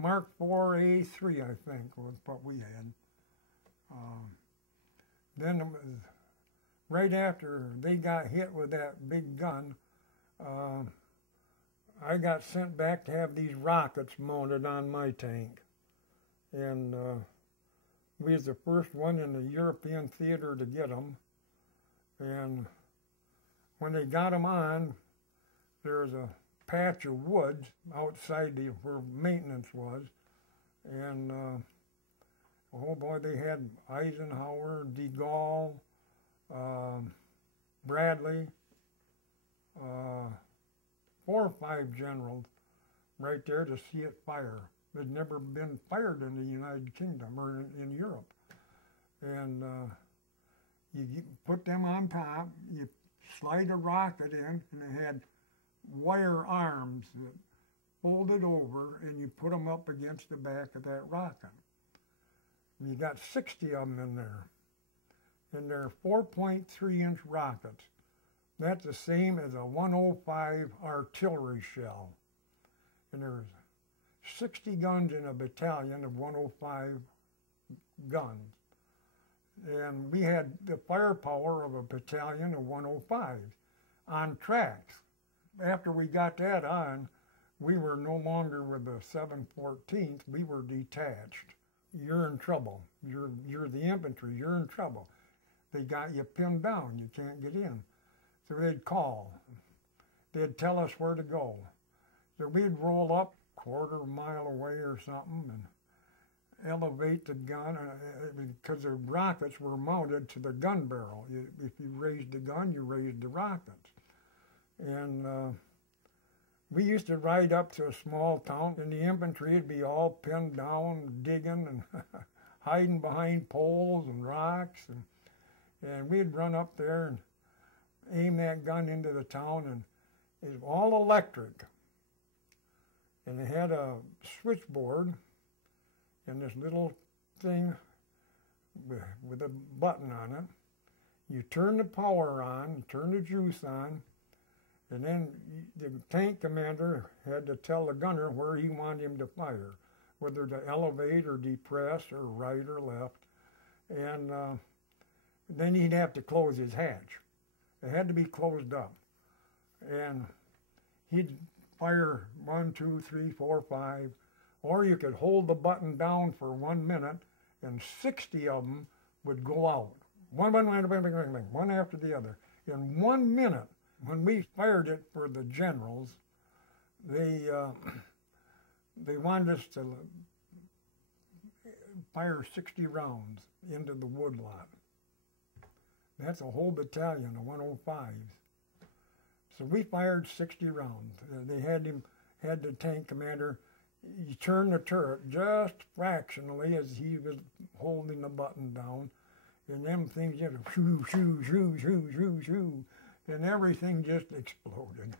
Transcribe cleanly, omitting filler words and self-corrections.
Mark IV-A3, I think, was what we had. Then it was right after they got hit with that big gun, I got sent back to have these rockets mounted on my tank. And we was the first one in the European theater to get them. And when they got them on, there was a patch of woods outside where maintenance was. And oh boy, they had Eisenhower, de Gaulle, Bradley, 4 or 5 generals right there to see it fire. It had never been fired in the United Kingdom or in Europe. And you put them on top, you slide a rocket in, and it had wire arms that folded over, and you put them up against the back of that rocket. And you got 60 of them in there. And they're 4.3-inch rockets. That's the same as a 105 artillery shell. And there's 60 guns in a battalion of 105 guns. And we had the firepower of a battalion of 105s on tracks. After we got that on, we were no longer with the 714th, we were detached. You're in trouble. You're the infantry, you're in trouble. They got you pinned down, you can't get in. So they'd call. They'd tell us where to go. So we'd roll up a quarter mile away or something and elevate the gun, because the rockets were mounted to the gun barrel. If you raised the gun, you raised the rockets. And we used to ride up to a small town, and the infantry would be all pinned down, digging and hiding behind poles and rocks. And we'd run up there and aim that gun into the town, and it was all electric. And it had a switchboard and this little thing with a button on it. You turn the power on, turn the juice on, and then the tank commander had to tell the gunner where he wanted him to fire, whether to elevate or depress or right or left. And then he'd have to close his hatch. It had to be closed up. And he'd fire 1, 2, 3, 4, 5, or you could hold the button down for 1 minute and 60 of them would go out. One after the other. In 1 minute, when we fired it for the generals, they wanted us to fire 60 rounds into the woodlot. That's a whole battalion of 105s. So we fired 60 rounds. They had the tank commander, he turned the turret just fractionally as he was holding the button down, and them things just shoo, shoo, shoo, shoo, shoo, shoo, and everything just exploded.